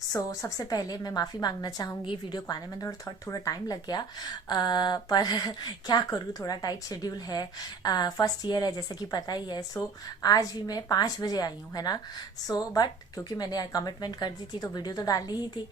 सबसे पहले मैं माफ़ी मांगना चाहूँगी, वीडियो को आने में थोड़ा टाइम लग गया। पर क्या करूँ, थोड़ा टाइट शेड्यूल है। फर्स्ट ईयर है जैसे कि पता ही है। आज भी मैं 5 बजे आई हूँ, है ना। बट क्योंकि मैंने कमिटमेंट कर दी थी तो वीडियो तो डालनी ही थी।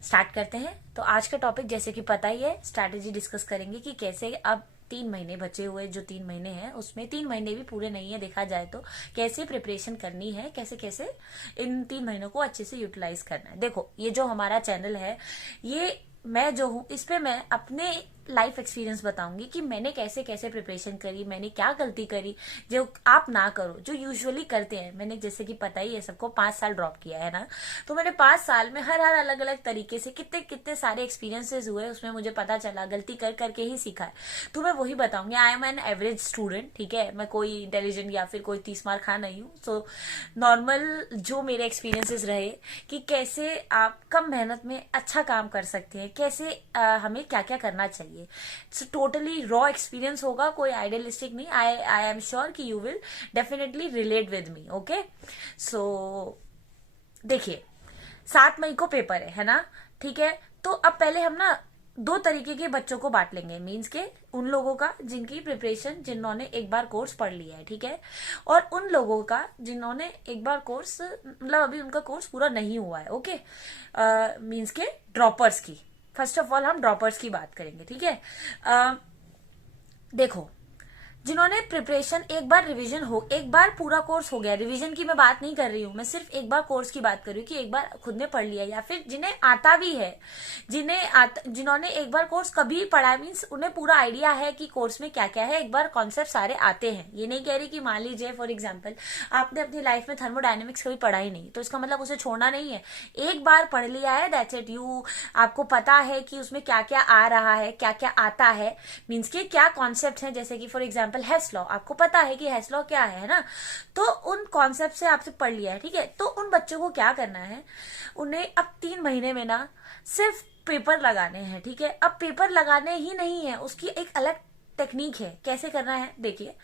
स्टार्ट करते हैं। तो आज का टॉपिक जैसे कि पता ही है, स्ट्रैटेजी डिस्कस करेंगे कि कैसे अब 3 महीने बचे हुए, जो 3 महीने हैं उसमें 3 महीने भी पूरे नहीं है देखा जाए तो, कैसे प्रिपरेशन करनी है, कैसे कैसे इन 3 महीनों को अच्छे से यूटिलाइज करना है। देखो, ये जो हमारा चैनल है, ये मैं जो हूँ इस पे मैं अपने लाइफ एक्सपीरियंस बताऊंगी कि मैंने कैसे कैसे प्रिपरेशन करी, मैंने क्या गलती करी जो आप ना करो, जो यूजुअली करते हैं। मैंने जैसे कि पता ही है सबको 5 साल ड्रॉप किया है ना। तो मैंने 5 साल में हर अलग अलग तरीके से कितने कितने सारे एक्सपीरियंसेस हुए, उसमें मुझे पता चला, गलती कर करके ही सीखा है। तो मैं वही बताऊंगी। I am an average student, ठीक है। मैं कोई इंटेलिजेंट या फिर कोई 30 मार खा नहीं हूँ। नॉर्मल जो मेरे एक्सपीरियंसेस रहे कि कैसे आप कम मेहनत में अच्छा काम कर सकते हैं, कैसे हमें क्या क्या करना चाहिए। टोटली रॉ एक्सपीरियंस होगा, कोई आइडियलिस्टिक नहीं। आई एम श्योर कि you will definitely relate with me. Okay, so देखिए, 7 मई को पेपर है ना, ठीक है। तो अब पहले हम ना 2 तरीके के बच्चों को बांट लेंगे। मीन्स के उन लोगों का जिनकी प्रिपरेशन, जिन्होंने एक बार कोर्स पढ़ लिया है, ठीक है, और उन लोगों का जिन्होंने एक बार कोर्स, मतलब अभी उनका कोर्स पूरा नहीं हुआ है। ओके, मीन्स के ड्रॉपर्स की। फर्स्ट ऑफ ऑल हम ड्रॉपर्स की बात करेंगे, ठीक है। देखो, जिन्होंने प्रिपरेशन एक बार रिवीजन हो, एक बार पूरा कोर्स हो गया, रिवीजन की मैं बात नहीं कर रही हूं, मैं सिर्फ एक बार कोर्स की बात कर रही हूँ कि एक बार खुद ने पढ़ लिया, या फिर जिन्हें आता भी है, जिन्होंने एक बार कोर्स कभी पढ़ा, मीन्स उन्हें पूरा आइडिया है कि कोर्स में क्या क्या है, एक बार कॉन्सेप्ट सारे आते हैं। ये नहीं कह रही कि मान लीजिए फॉर एग्जाम्पल आपने अपनी लाइफ में थर्मोडायनेमिक्स कभी पढ़ा ही नहीं, तो इसका मतलब उसे छोड़ना नहीं है। एक बार पढ़ लिया है, दैट्स इट। आपको पता है कि उसमें क्या क्या आ रहा है, क्या क्या आता है, मीन्स के क्या कॉन्सेप्ट है। जैसे कि फॉर एग्जाम्पल हेस लॉ, आपको पता है कि हेस लॉ क्या है ना। तो उन कॉन्सेप्ट से आपसे पढ़ लिया है, ठीक है। तो उन बच्चों को क्या करना है, उन्हें अब 3 महीने में ना सिर्फ पेपर लगाने हैं, ठीक है। अब पेपर लगाने ही नहीं है, उसकी एक अलग टेक्निक है कैसे करना है। देखिए,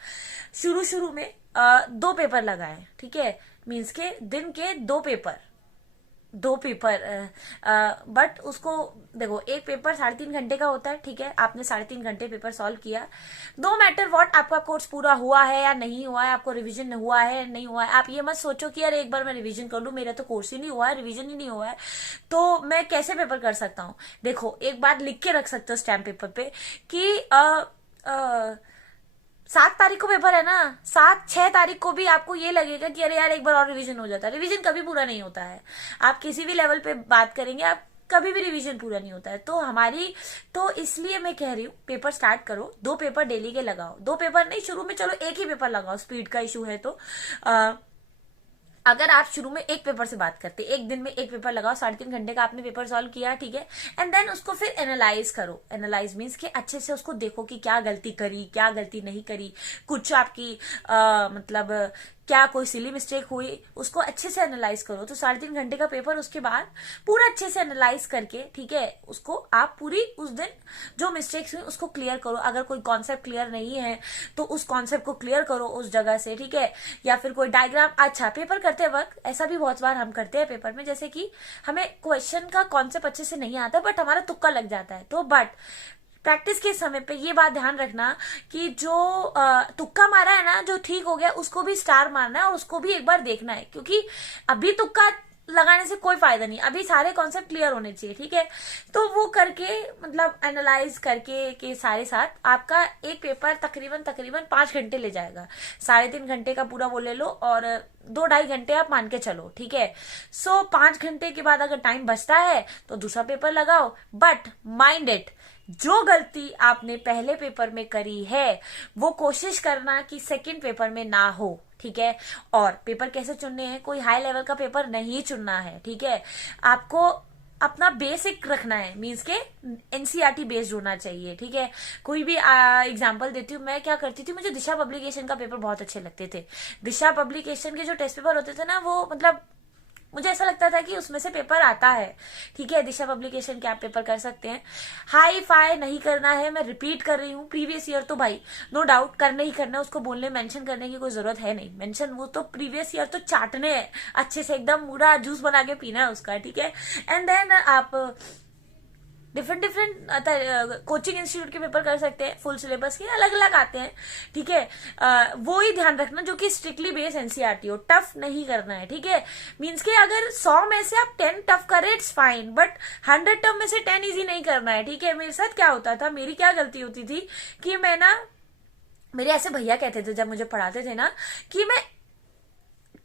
शुरू शुरू में 2 पेपर लगाए, ठीक है। मीन्स के दिन के 2 पेपर, 2 पेपर, बट उसको देखो, एक पेपर 3.5 घंटे का होता है, ठीक है। आपने 3.5 घंटे पेपर सॉल्व किया, नो मैटर व्हाट, आपका कोर्स पूरा हुआ है या नहीं हुआ है, आपको रिवीजन हुआ है नहीं हुआ है। आप ये मत सोचो कि यार एक बार मैं रिवीजन कर लूं, मेरा तो कोर्स ही नहीं हुआ है, रिवीजन ही नहीं हुआ है, तो मैं कैसे पेपर कर सकता हूँ। देखो, एक बात लिख के रख सकते हो स्टैम्प पेपर पे कि 7 तारीख को पेपर है ना, 6 तारीख को भी आपको ये लगेगा कि अरे यार एक बार और रिवीजन हो जाता है। रिवीजन कभी पूरा नहीं होता है। आप किसी भी लेवल पे बात करेंगे, आप कभी भी रिवीजन पूरा नहीं होता है। तो इसलिए मैं कह रही हूँ, पेपर स्टार्ट करो, 2 पेपर डेली के लगाओ। 2 पेपर नहीं, शुरू में चलो एक ही पेपर लगाओ, स्पीड का इशू है तो अगर आप शुरू में एक पेपर से बात करते, एक दिन में एक पेपर लगाओ, 3.5 घंटे का आपने पेपर सॉल्व किया, ठीक है। एंड देन उसको फिर एनालाइज करो। एनालाइज मीन्स कि अच्छे से उसको देखो कि क्या गलती करी, क्या गलती नहीं करी, कुछ आपकी मतलब क्या कोई सिली मिस्टेक हुई, उसको अच्छे से एनालाइज करो। तो 3.5 घंटे का पेपर, उसके बाद पूरा अच्छे से एनालाइज करके, ठीक है, उसको आप पूरी उस दिन जो मिस्टेक्स हुई उसको क्लियर करो। अगर कोई कॉन्सेप्ट क्लियर नहीं है तो उस कॉन्सेप्ट को क्लियर करो उस जगह से, ठीक है। या फिर कोई डायग्राम, अच्छा, पेपर करते वक्त ऐसा भी बहुत बार हम करते हैं पेपर में, जैसे कि हमें क्वेश्चन का कॉन्सेप्ट अच्छे से नहीं आता बट हमारा तुक्का लग जाता है। तो बट प्रैक्टिस के समय पे ये बात ध्यान रखना कि जो तुक्का मारा है ना, जो ठीक हो गया, उसको भी स्टार मारना है और उसको भी एक बार देखना है, क्योंकि अभी तुक्का लगाने से कोई फायदा नहीं, अभी सारे कॉन्सेप्ट क्लियर होने चाहिए, ठीक है। तो वो करके, मतलब एनालाइज करके के सारे साथ आपका एक पेपर तकरीबन तकरीबन 5 घंटे ले जाएगा। 3.5 घंटे का पूरा वो ले लो और 2-2.5 घंटे आप मान के चलो, ठीक है। 5 घंटे के बाद अगर टाइम बचता है तो दूसरा पेपर लगाओ, बट माइंड इट, जो गलती आपने पहले पेपर में करी है वो कोशिश करना कि सेकंड पेपर में ना हो, ठीक है। और पेपर कैसे चुनने हैं, कोई हाई लेवल का पेपर नहीं चुनना है, ठीक है। आपको अपना बेसिक रखना है, मीन्स के एनसीईआरटी बेस्ड होना चाहिए, ठीक है। कोई भी एग्जांपल देती हूँ, मैं क्या करती थी, मुझे दिशा पब्लिकेशन का पेपर बहुत अच्छे लगते थे। दिशा पब्लिकेशन के जो टेस्ट पेपर होते थे ना, वो मतलब मुझे ऐसा लगता था कि उसमें से पेपर आता है, ठीक है, दिशा पब्लिकेशन के आप पेपर कर सकते हैं। हाई फाई नहीं करना है, मैं रिपीट कर रही हूँ, प्रीवियस ईयर तो भाई नो डाउट करने ही करना, उसको बोलने मेंशन करने की कोई जरूरत है नहीं, मेंशन वो तो प्रीवियस ईयर तो चाटने हैं अच्छे से, एकदम पूरा जूस बना के पीना है उसका, ठीक है। एंड देन आप डिफरेंट कोचिंग इंस्टीट्यूट के पेपर कर सकते हैं, फुल सिलेबस के अलग अलग आते हैं, ठीक है। वो ही ध्यान रखना जो कि स्ट्रिक्टली बेस्ड एनसीईआरटी हो, टफ नहीं करना है, ठीक है। मीन्स के अगर 100 में से आप 10 टफ करें इट्स फाइन, बट 100 टफ में से 10 इजी नहीं करना है, ठीक है। मेरे साथ क्या होता था, मेरी क्या गलती होती थी कि मैं ना, मेरे ऐसे भैया कहते थे जब मुझे पढ़ाते थे ना, कि मैं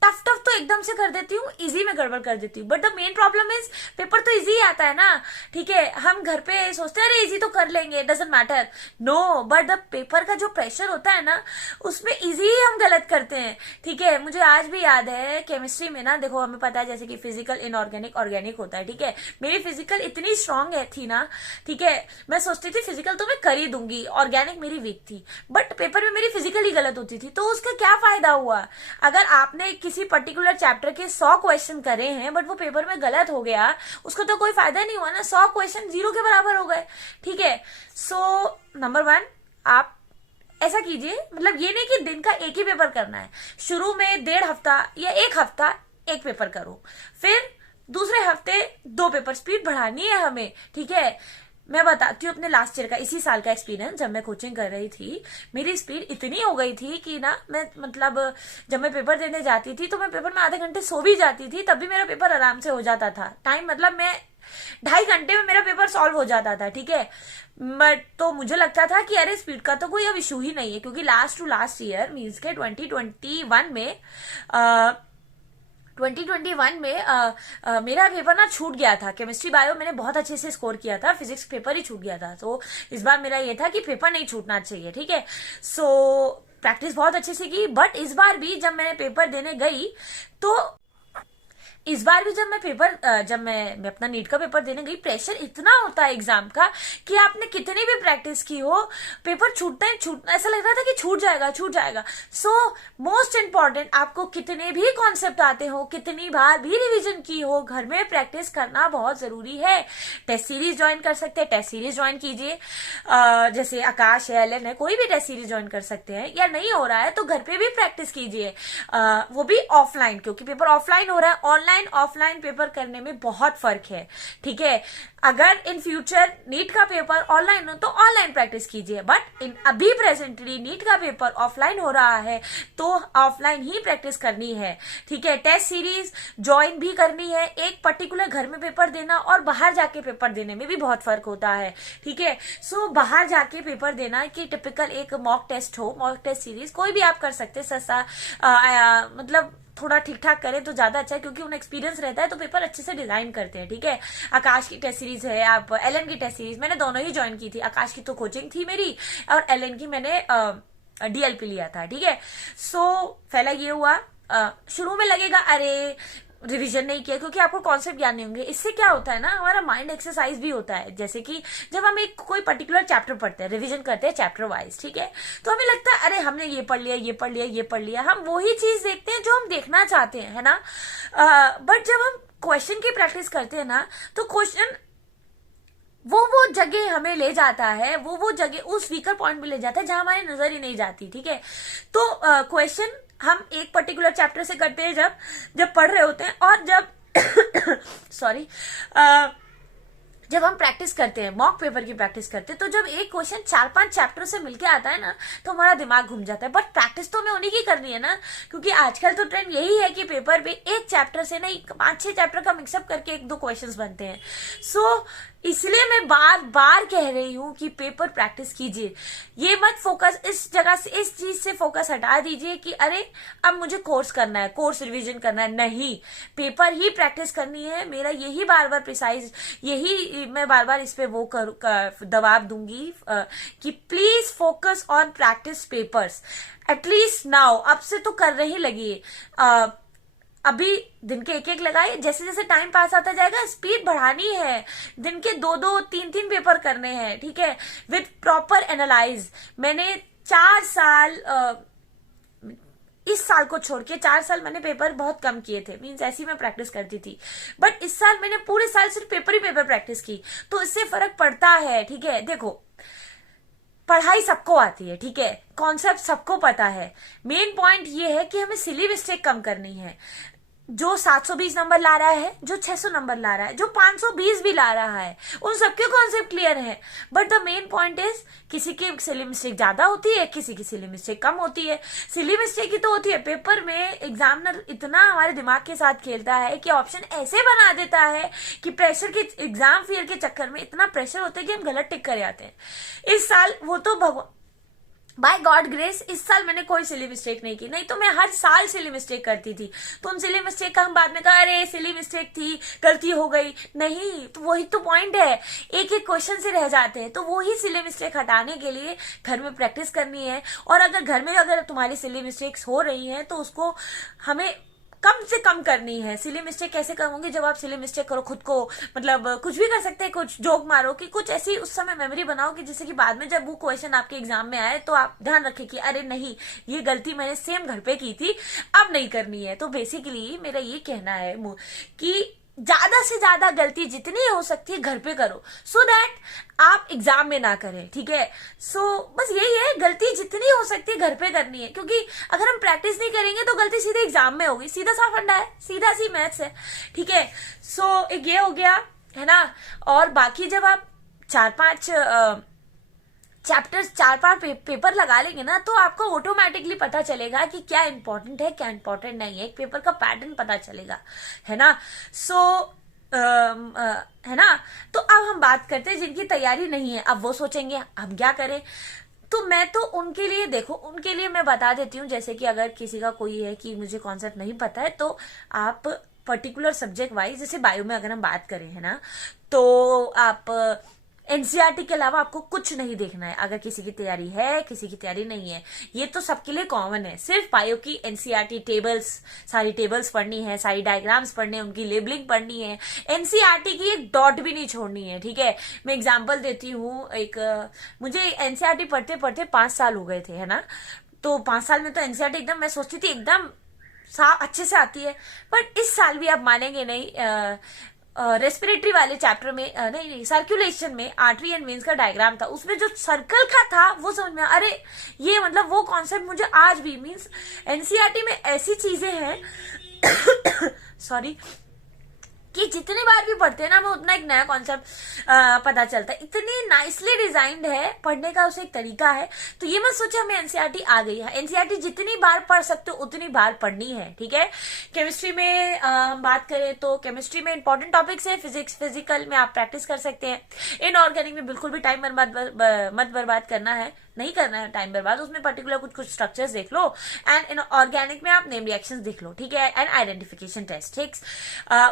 टफ टफ तो एकदम से कर देती हूँ, इजी में गड़बड़ कर देती हूँ, but the main problem is paper तो इजी आता है ना, ठीक है। हम घर पे सोचते हैं अरे इजी तो कर लेंगे, doesn't matter, no, but the paper का जो प्रेशर होता है ना, उसमें इजी ही हम गलत करते हैं, ठीक है। मुझे आज भी याद है केमिस्ट्री में ना, देखो हमें पता है जैसे कि फिजिकल, इनऑर्गेनिक, ऑर्गेनिक होता है, ठीक है। मेरी फिजिकल इतनी स्ट्रांग है थी ना, ठीक है, मैं सोचती थी फिजिकल तो मैं कर ही दूंगी, ऑर्गेनिक मेरी वीक थी, बट पेपर में मेरी फिजिकल ही गलत होती थी, तो उसका क्या फायदा हुआ। अगर आपने किसी पर्टिकुलर चैप्टर के 100 क्वेश्चन करे हैं बट वो पेपर में गलत हो गया, उसको तो कोई फायदा नहीं हुआ ना, 100 क्वेश्चन 0 के बराबर हो गए, ठीक है। सो नंबर 1, आप ऐसा कीजिए, मतलब ये नहीं कि दिन का एक ही पेपर करना है, शुरू में 1.5 हफ्ता या 1 हफ्ता एक पेपर करो, फिर दूसरे हफ्ते 2 पेपर, स्पीड बढ़ानी है हमें, ठीक है। मैं बताती हूँ अपने लास्ट ईयर का, इसी साल का एक्सपीरियंस, जब मैं कोचिंग कर रही थी मेरी स्पीड इतनी हो गई थी कि ना, मैं मतलब जब मैं पेपर देने जाती थी तो मैं पेपर में आधे घंटे सो भी जाती थी, तब भी मेरा पेपर आराम से हो जाता था, टाइम मतलब मैं 2.5 घंटे में मेरा पेपर सॉल्व हो जाता था, ठीक है। बट तो मुझे लगता था कि अरे स्पीड का तो कोई अब इशू ही नहीं है, क्योंकि last to last year means के 2021 में 2021 में मेरा पेपर ना छूट गया था, केमिस्ट्री बायो मैंने बहुत अच्छे से स्कोर किया था, फिजिक्स पेपर ही छूट गया था, तो इस बार मेरा ये था कि पेपर नहीं छूटना चाहिए, ठीक है। सो प्रैक्टिस बहुत अच्छे से की, बट इस बार भी जब मैंने पेपर देने गई तो इस बार भी जब मैं अपना नीट का पेपर देने गई, प्रेशर इतना होता है एग्जाम का कि आपने कितनी भी प्रैक्टिस की हो, पेपर छूटना ऐसा लग रहा था कि छूट जाएगा। सो मोस्ट इंपॉर्टेंट, आपको कितने भी कॉन्सेप्ट आते हो, कितनी बार भी रिवीजन की हो, घर में प्रैक्टिस करना बहुत जरूरी है। टेस्ट सीरीज ज्वाइन कर सकते हैं, टेस्ट सीरीज ज्वाइन कीजिए, जैसे आकाश है, एलन है, कोई भी टेस्ट सीरीज ज्वाइन कर सकते हैं, या नहीं हो रहा है तो घर पे भी प्रैक्टिस कीजिए, वो भी ऑफलाइन, क्योंकि पेपर ऑफलाइन हो रहा है, ऑनलाइन ऑफलाइन पेपर करने में बहुत फर्क है, ठीक है। अगर इन फ्यूचर नीट का पेपर ऑनलाइन हो तो ऑनलाइन प्रैक्टिस कीजिए, बट अभी प्रेजेंटली नीट का पेपर ऑफलाइन हो रहा है तो ऑफलाइन ही प्रैक्टिस करनी है, ठीक है। टेस्ट सीरीज ज्वाइन भी करनी है, एक पर्टिकुलर घर में पेपर देना और बाहर जाके पेपर देने में भी बहुत फर्क होता है, ठीक है। सो बाहर जाके पेपर देना कि टिपिकल एक मॉक टेस्ट हो, मॉक टेस्ट सीरीज कोई भी आप कर सकते, सस्ता मतलब थोड़ा ठीक ठाक करें तो ज्यादा अच्छा है, क्योंकि उन्हें एक्सपीरियंस रहता है तो पेपर अच्छे से डिजाइन करते हैं, ठीक है। आकाश की टेस्ट सीरीज है, आप एलन की टेस्ट सीरीज, मैंने दोनों ही ज्वाइन की थी, आकाश की तो कोचिंग थी मेरी और एलन की मैंने डीएलपी लिया था, ठीक है। सो पहला ये हुआ, शुरू में लगेगा अरे रिवीजन नहीं किया, क्योंकि आपको कॉन्सेप्ट ज्ञान नहीं होंगे। इससे क्या होता है ना, हमारा माइंड एक्सरसाइज भी होता है, जैसे कि जब हम एक कोई पर्टिकुलर चैप्टर पढ़ते हैं, रिवीजन करते हैं चैप्टर वाइज, ठीक है, तो हमें लगता है अरे हमने ये पढ़ लिया, हम वही चीज देखते हैं जो हम देखना चाहते हैं, है ना। बट जब हम क्वेश्चन की प्रैक्टिस करते हैं ना, तो क्वेश्चन वो जगह हमें ले जाता है, वो जगह उस वीकर पॉइंट में ले जाता है जहां हमारी नजर ही नहीं जाती, ठीक है। तो क्वेश्चन हम एक पर्टिकुलर चैप्टर से करते हैं जब पढ़ रहे होते हैं, और जब सॉरी जब हम प्रैक्टिस करते हैं, मॉक पेपर की प्रैक्टिस करते हैं, तो जब एक क्वेश्चन 4-5 चैप्टर से मिलके आता है ना, तो हमारा दिमाग घूम जाता है। बट प्रैक्टिस तो हमें उन्हीं की करनी है ना, क्योंकि आजकल तो ट्रेंड यही है कि पेपर पे एक चैप्टर से नहीं 5-6 चैप्टर का मिक्सअप करके 1-2 क्वेश्चंस बनते हैं। सो इसलिए मैं बार बार कह रही हूं कि पेपर प्रैक्टिस कीजिए, ये मत फोकस इस जगह से, इस चीज से फोकस हटा दीजिए कि अरे अब मुझे कोर्स करना है, कोर्स रिवीजन करना है, नहीं, पेपर ही प्रैक्टिस करनी है। मेरा यही बार बार प्रिसाइज, यही मैं बार बार इस पे वो दबाव दूंगी कि please focus on practice papers at least now, अब से तो कर रही लगी, अभी दिन के एक लगाए, जैसे जैसे टाइम पास आता जाएगा स्पीड बढ़ानी है, दिन के 2-2, 3-3 पेपर करने हैं, ठीक है, विद प्रॉपर एनालाइज। मैंने 4 साल इस साल को छोड़ के 4 साल मैंने पेपर बहुत कम किए थे, मीन्स ऐसी मैं प्रैक्टिस करती थी, बट इस साल मैंने पूरे साल सिर्फ पेपर ही पेपर प्रैक्टिस की, तो इससे फर्क पड़ता है। ठीक है, देखो पढ़ाई सबको आती है, ठीक है, कॉन्सेप्ट सबको पता है, मेन पॉइंट ये है कि हमें सिली मिस्टेक कम करनी है। जो 720 नंबर ला रहा है, जो 600 नंबर ला रहा है, जो 520 भी ला रहा है, उन सबके कॉन्सेप्ट क्लियर है, but the main point is किसी की सिली मिस्टेक ज्यादा होती है, किसी की सिली मिस्टेक कम होती है। सिली मिस्टेक ही तो होती है, पेपर में एग्जामिनर इतना हमारे दिमाग के साथ खेलता है कि ऑप्शन ऐसे बना देता है कि प्रेशर के एग्जाम फियर के चक्कर में इतना प्रेशर होता है कि हम गलत टिक कर आते हैं। इस साल वो तो भगवान बाय गॉड ग्रेस इस साल मैंने कोई सिली मिस्टेक नहीं की, नहीं तो मैं हर साल सिली मिस्टेक करती थी। तो उन सिली मिस्टेक का हम बाद में कहा अरे सिली मिस्टेक थी, गलती हो गई, नहीं, तो वही तो पॉइंट है, एक एक क्वेश्चन से रह जाते हैं। तो वही सिली मिस्टेक हटाने के लिए घर में प्रैक्टिस करनी है, और अगर घर में अगर तुम्हारी सिली मिस्टेक्स हो रही हैं तो उसको हमें कम से कम करनी है। सिली मिस्टेक कैसे कम होंगी, जब आप सिली मिस्टेक करो, खुद को मतलब कुछ भी कर सकते हैं, कुछ जोक मारो कि कुछ ऐसी उस समय मेमोरी बनाओ कि जिससे कि बाद में जब वो क्वेश्चन आपके एग्जाम में आए तो आप ध्यान रखें कि अरे नहीं, ये गलती मैंने सेम घर पे की थी, अब नहीं करनी है। तो बेसिकली मेरा ये कहना है कि ज्यादा से ज्यादा गलती जितनी हो सकती है घर पे करो, सो दैट आप एग्जाम में ना करें। ठीक है, सो बस यही है, गलती जितनी हो सकती है घर पे करनी है, क्योंकि अगर हम प्रैक्टिस नहीं करेंगे तो गलती सीधे एग्जाम में होगी। सीधा सा फंडा है, सीधा सी मैथ्स है। ठीक है, सो एक ये हो गया है ना, और बाकी जब आप 4-5 चैप्टर्स 4-5 पेपर लगा लेंगे ना, तो आपको ऑटोमेटिकली पता चलेगा कि क्या इंपॉर्टेंट है क्या इंपॉर्टेंट नहीं है, एक पेपर का पैटर्न पता चलेगा, है ना। सो है ना, तो अब हम बात करते हैं जिनकी तैयारी नहीं है। अब वो सोचेंगे हम क्या करें, तो मैं तो उनके लिए, देखो उनके लिए मैं बता देती हूँ, जैसे कि अगर किसी का कोई है कि मुझे कॉन्सेप्ट नहीं पता है, तो आप पर्टिकुलर सब्जेक्ट वाइज, जैसे बायो में अगर हम बात करें, है ना, तो आप एनसीईआरटी के अलावा आपको कुछ नहीं देखना है। अगर किसी की तैयारी है, किसी की तैयारी नहीं है, ये तो सबके लिए कॉमन है। सिर्फ बायो की एनसीईआरटी टेबल्स, सारी टेबल्स पढ़नी है, सारी डायग्राम्स पढ़ने हैं, उनकी लेबलिंग पढ़नी है, एनसीईआरटी की एक डॉट भी नहीं छोड़नी है। ठीक है, मैं एग्जांपल देती हूँ, मुझे एनसीईआरटी पढ़ते पढ़ते 5 साल हो गए थे, है ना, तो 5 साल में तो एनसीईआरटी एकदम मैं सोचती थी एकदम अच्छे से आती है, बट इस साल भी आप मानेंगे नहीं, रेस्पिरेटरी वाले चैप्टर में नहीं सर्कुलेशन में आर्टरी एंड वेन्स का डायग्राम था, उसमें जो सर्कल का था वो समझ में, अरे ये मतलब वो कॉन्सेप्ट मुझे आज भी, मीन्स एनसीईआरटी में ऐसी चीजें हैं सॉरी, कि जितनी बार भी पढ़ते हैं ना, वो उतना एक नया कॉन्सेप्ट पता चलता है। इतनी नाइसली डिजाइंड है, पढ़ने का उसे एक तरीका है। तो ये मत सोचे हमें एनसीईआरटी आ गई है, एनसीईआरटी जितनी बार पढ़ सकते हो उतनी बार पढ़नी है। ठीक है, केमिस्ट्री में हम बात करें तो केमिस्ट्री में इंपॉर्टेंट टॉपिक्स है, फिजिकल में आप प्रैक्टिस कर सकते हैं। इनऑर्गेनिक में बिल्कुल भी टाइम मत बर्बाद करना है, नहीं करना है टाइम बर्बाद, उसमें पर्टिकुलर कुछ स्ट्रक्चर्स देख लो, एंड इन ऑर्गेनिक में आप नेम रिएक्शंस देख लो। ठीक है, एंड आइडेंटिफिकेशन टेस्ट। ठीक,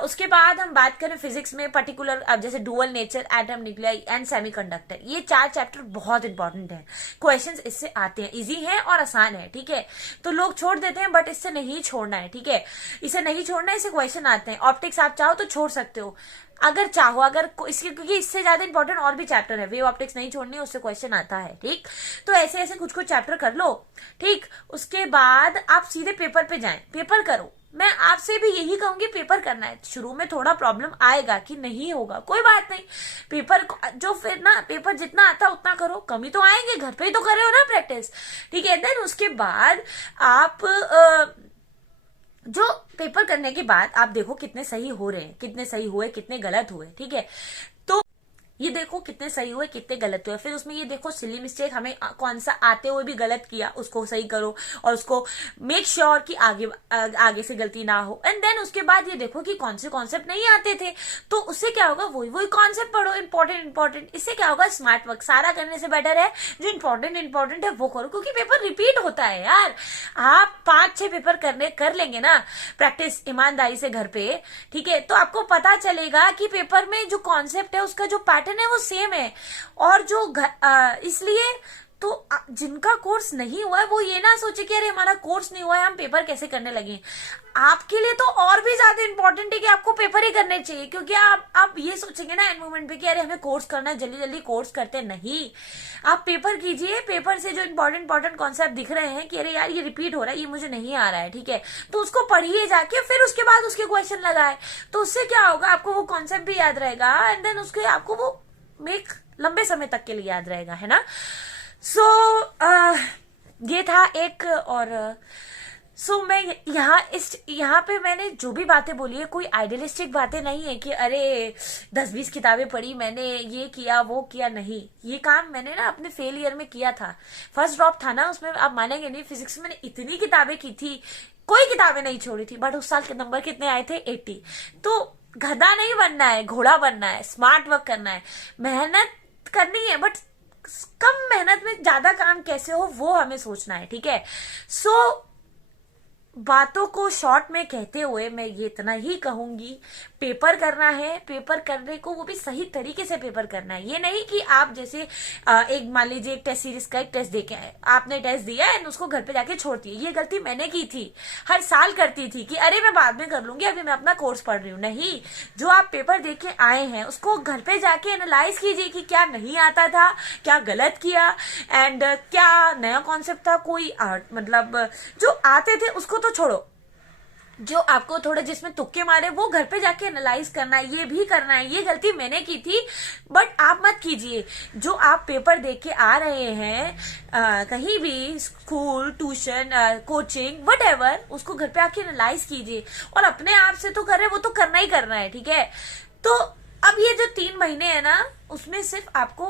उसके बाद हम बात करें फिजिक्स में पर्टिकुलर, अब जैसे dual nature, atom, nuclei and semiconductor, ये 4 चैप्टर बहुत इंपॉर्टेंट है। क्वेश्चंस इससे आते हैं, इजी है और आसान है। ठीक है, तो लोग छोड़ देते हैं, बट इससे नहीं छोड़ना है। ठीक है, इसे नहीं छोड़ना है, इससे क्वेश्चन आते हैं। ऑप्टिक्स आप चाहो तो छोड़ सकते हो, अगर चाहो, अगर इसके, क्योंकि इससे ज्यादा इंपॉर्टेंट और भी चैप्टर है, वेव ऑप्टिक्स नहीं छोड़नी, उससे क्वेश्चन आता है। ठीक, तो ऐसे ऐसे कुछ चैप्टर कर लो। ठीक, उसके बाद आप सीधे पेपर पे जाएं, पेपर करो। मैं आपसे भी यही कहूंगी, पेपर करना है। शुरू में थोड़ा प्रॉब्लम आएगा कि नहीं होगा, कोई बात नहीं, पेपर जो फिर ना, पेपर जितना आता उतना करो, कमी तो आएंगे, घर पे ही तो करे हो ना प्रैक्टिस। ठीक है, देन उसके बाद आप जो पेपर करने के बाद आप देखो कितने सही हो रहे हैं, कितने सही हुए, कितने गलत हुए। ठीक है, तो ये देखो कितने सही हुए, कितने गलत हुए। फिर उसमें ये देखो सिली मिस्टेक, हमें कौन सा आते हुए भी गलत किया, उसको सही करो, और उसको मेक श्योर कि आगे से गलती ना हो। एंड देन उसके बाद ये देखो कि कौन से कॉन्सेप्ट नहीं आते थे, तो उससे क्या होगा, वही कॉन्सेप्ट पढ़ो, इंपॉर्टेंट। इससे क्या होगा, स्मार्ट वर्क। सारा करने से बेटर है जो इंपॉर्टेंट है वो करो, क्योंकि पेपर रिपीट होता है यार। आप 5-6 पेपर कर लेंगे ना प्रैक्टिस ईमानदारी से घर पे, ठीक है, तो आपको पता चलेगा कि पेपर में जो कॉन्सेप्ट है उसका जो पैटर्न है वो सेम है। और जो इसलिए तो जिनका कोर्स नहीं हुआ है वो ये ना सोचे कि अरे हमारा कोर्स नहीं हुआ है, हम पेपर कैसे करने लगे। आपके लिए तो और भी ज्यादा इंपॉर्टेंट है कि आपको पेपर ही करने चाहिए, क्योंकि आप ये सोचेंगे ना एंड मोमेंट पे कि अरे हमें कोर्स करना है, जल्दी जल्दी कोर्स करते नहीं। आप पेपर कीजिए, पेपर से जो इंपॉर्टेंट कॉन्सेप्ट दिख रहे हैं कि अरे यार ये रिपीट हो रहा है, ये मुझे नहीं आ रहा है, ठीक है, तो उसको पढ़िए जाके, फिर उसके बाद उसके क्वेश्चन लगाए। तो उससे क्या होगा, आपको वो कॉन्सेप्ट भी याद रहेगा एंड देन उसके आपको वो मेक लंबे समय तक के लिए याद रहेगा, है ना। सो ये था एक। और मैं यहाँ पे मैंने जो भी बातें बोली है कोई आइडियलिस्टिक बातें नहीं है कि अरे 10-20 किताबें पढ़ी मैंने, ये किया वो किया, नहीं। ये काम मैंने ना अपने फेल ईयर में किया था, फर्स्ट ड्रॉप था ना उसमें, आप मानेंगे नहीं, फिजिक्स में मैंने इतनी किताबें की थी, कोई किताबें नहीं छोड़ी थी, बट उस साल के नंबर कितने आए थे, 80। तो गधा नहीं बनना है, घोड़ा बनना है, स्मार्ट वर्क करना है, मेहनत करनी है, बट कम मेहनत में ज्यादा काम कैसे हो वो हमें सोचना है, ठीक है। सो बातों को शॉर्ट में कहते हुए मैं ये इतना ही कहूंगी, पेपर करना है, पेपर करने को वो भी सही तरीके से पेपर करना है। ये नहीं कि आप जैसे एक मान लीजिए एक टेस्ट सीरीज का एक टेस्ट देके आए, आपने टेस्ट दिया एंड उसको घर पे जाके छोड़ दिया। ये गलती मैंने की थी, हर साल करती थी कि अरे मैं बाद में कर लूंगी, अभी मैं अपना कोर्स पढ़ रही हूँ। नहीं, जो आप पेपर देके आए हैं उसको घर पे जाके एनालाइज कीजिए कि क्या नहीं आता था, क्या गलत किया एंड क्या नया कॉन्सेप्ट था, कोई मतलब जो आते थे उसको तो छोड़ो, जो आपको थोड़े जिसमें तुक्के मारे वो घर पे जाके एनालाइज करना है, ये भी करना है। ये गलती मैंने की थी, बट आप मत कीजिए। जो आप पेपर देख के आ रहे हैं कहीं भी, स्कूल, ट्यूशन, कोचिंग, व्हाटएवर, उसको घर पे आके एनालाइज कीजिए और अपने आप से तो कर रहे, वो तो करना ही करना है, ठीक है। तो अब ये जो 3 महीने है ना, उसमें सिर्फ आपको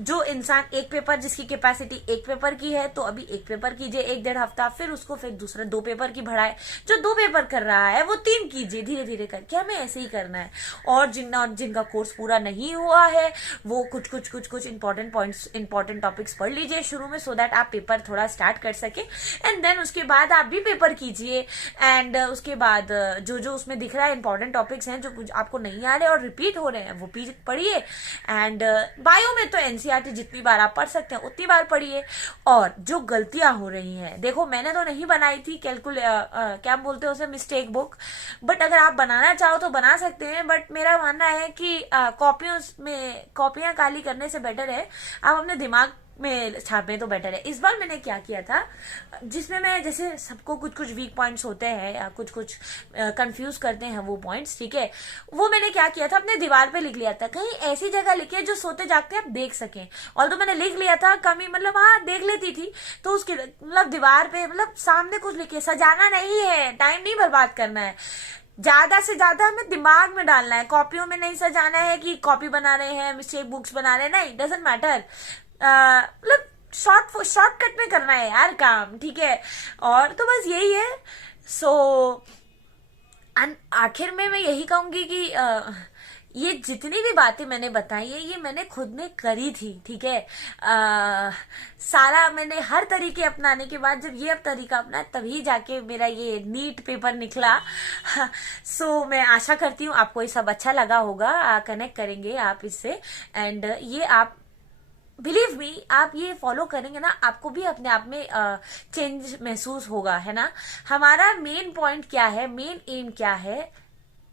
जो इंसान एक पेपर, जिसकी कैपेसिटी एक पेपर की है, तो अभी एक पेपर कीजिए 1-1.5 हफ्ता, फिर उसको फिर दूसरा 2 पेपर की बढ़ाए। जो 2 पेपर कर रहा है वो 3 कीजिए, धीरे धीरे करके हमें ऐसे ही करना है। और जिनका कोर्स पूरा नहीं हुआ है वो कुछ इंपॉर्टेंट पॉइंट्स, इंपॉर्टेंट टॉपिक्स पढ़ लीजिए शुरू में, सो दैट आप पेपर थोड़ा स्टार्ट कर सके एंड देन उसके बाद आप भी पेपर कीजिए। एंड उसके बाद जो उसमें दिख रहा है इंपॉर्टेंट टॉपिक्स हैं जो आपको नहीं आ रहे और रिपीट हो रहे हैं, वो पढ़िए। एंड बायो में तो एनसीईआरटी जितनी बार आप पढ़ सकते हैं उतनी बार पढ़िए। और जो गलतियां हो रही हैं, देखो मैंने तो नहीं बनाई थी क्या बोलते हैं उसे, मिस्टेक बुक, बट अगर आप बनाना चाहो तो बना सकते हैं। बट मेरा मानना है कि कॉपियां काली करने से बेटर है आप अपने दिमाग में छापें तो बेटर है। इस बार मैंने क्या किया था, जिसमें मैं जैसे सबको कुछ वीक पॉइंट्स होते हैं या कुछ कंफ्यूज करते हैं वो पॉइंट्स, ठीक है, वो मैंने क्या किया था, अपने दीवार पे लिख लिया था। कहीं ऐसी जगह लिखे जो सोते जागते आप देख सकें। और तो मैंने लिख लिया था कमी, मतलब हाँ देख लेती थी, तो उसके मतलब दीवार पे, मतलब सामने कुछ लिखे, सजाना नहीं है, टाइम नहीं बर्बाद करना है, ज्यादा से ज्यादा हमें दिमाग में डालना है। कॉपियों में नहीं सजाना है कि कॉपी बना रहे हैं, मिस्टेक बुक्स बना रहे हैं, नहीं, डजंट मैटर। मतलब शॉर्टकट में करना है यार काम, ठीक है। और तो बस यही है। सो आखिर में मैं यही कहूंगी कि ये जितनी भी बातें मैंने बताई है ये मैंने खुद ने करी थी, ठीक है। सारा मैंने हर तरीके अपनाने के बाद जब ये अब तरीका अपना तभी जाके मेरा ये नीट पेपर निकला। सो मैं आशा करती हूँ आपको ये सब अच्छा लगा होगा, कनेक्ट करेंगे आप इससे। एंड ये आप बिलीव मी, आप ये फॉलो करेंगे ना, आपको भी अपने आप में चेंज महसूस होगा, है ना। हमारा मेन पॉइंट क्या है, मेन एम क्या है,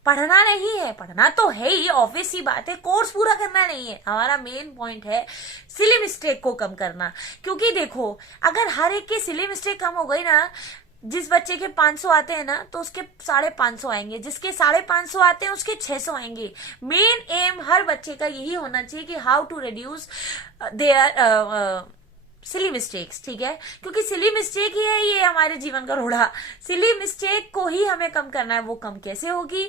पढ़ना नहीं है, पढ़ना तो है ही, ऑब्वियस सी बात है, कोर्स पूरा करना नहीं है। हमारा मेन पॉइंट है सिली मिस्टेक को कम करना। क्योंकि देखो अगर हर एक की सिली मिस्टेक कम हो गई ना, जिस बच्चे के 500 आते हैं ना तो उसके 550 आएंगे, जिसके 550 आते हैं उसके 600 आएंगे। मेन एम हर बच्चे का यही होना चाहिए कि how to reduce their silly mistakes, ठीक है। क्योंकि सिली मिस्टेक ही है ये हमारे जीवन का रोड़ा। सिली मिस्टेक को ही हमें कम करना है। वो कम कैसे होगी,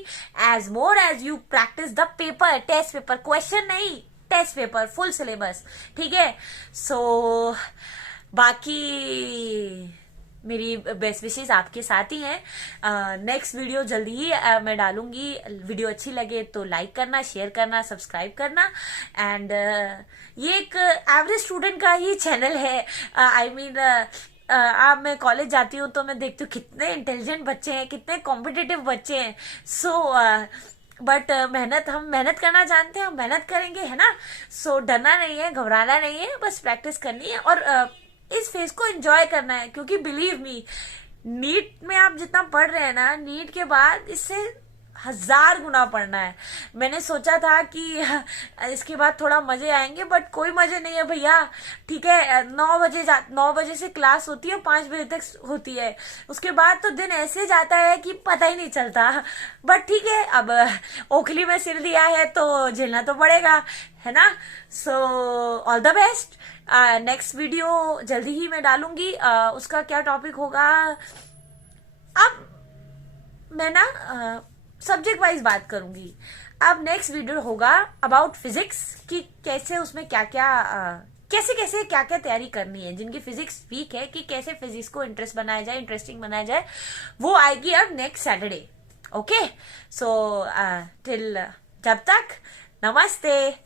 as more as you practice the paper, test paper, question नहीं, टेस्ट पेपर, फुल सिलेबस, ठीक है। सो बाकी मेरी बेस्ट विशेष आपके साथ ही हैं। नेक्स्ट वीडियो जल्दी ही मैं डालूंगी। वीडियो अच्छी लगे तो लाइक करना, शेयर करना, सब्सक्राइब करना। एंड ये एक एवरेज स्टूडेंट का ही चैनल है। आई मीन अब मैं कॉलेज जाती हूँ तो मैं देखती हूँ कितने इंटेलिजेंट बच्चे हैं, कितने कॉम्पिटिटिव बच्चे हैं। सो बट हम मेहनत करना जानते हैं, हम मेहनत करेंगे, है ना। सो डरना नहीं है, घबराना नहीं है, बस प्रैक्टिस करनी है और इस फेज को एंजॉय करना है, क्योंकि बिलीव मी, नीट में आप जितना पढ़ रहे हैं ना, नीट के बाद इससे 1000 गुना पढ़ना है। मैंने सोचा था कि इसके बाद थोड़ा मजे आएंगे, बट कोई मजे नहीं है भैया। ठीक है, 9 बजे से क्लास होती है, 5 बजे तक होती है, उसके बाद तो दिन ऐसे जाता है कि पता ही नहीं चलता। बट ठीक है, अब ओखली में सिर दिया है तो झेलना तो पड़ेगा, है ना। So all the best. Next video जल्दी ही मैं डालूंगी। उसका क्या टॉपिक होगा, अब मैं ना सब्जेक्ट वाइज बात करूंगी। अब नेक्स्ट वीडियो होगा अबाउट फिजिक्स, कि कैसे उसमें क्या क्या कैसे कैसे क्या क्या तैयारी करनी है, जिनकी फिजिक्स वीक है, कि कैसे फिजिक्स को इंटरेस्ट बनाया जाए, इंटरेस्टिंग बनाया जाए, वो आएगी अब next Saturday. Okay, so till, जब तक, नमस्ते।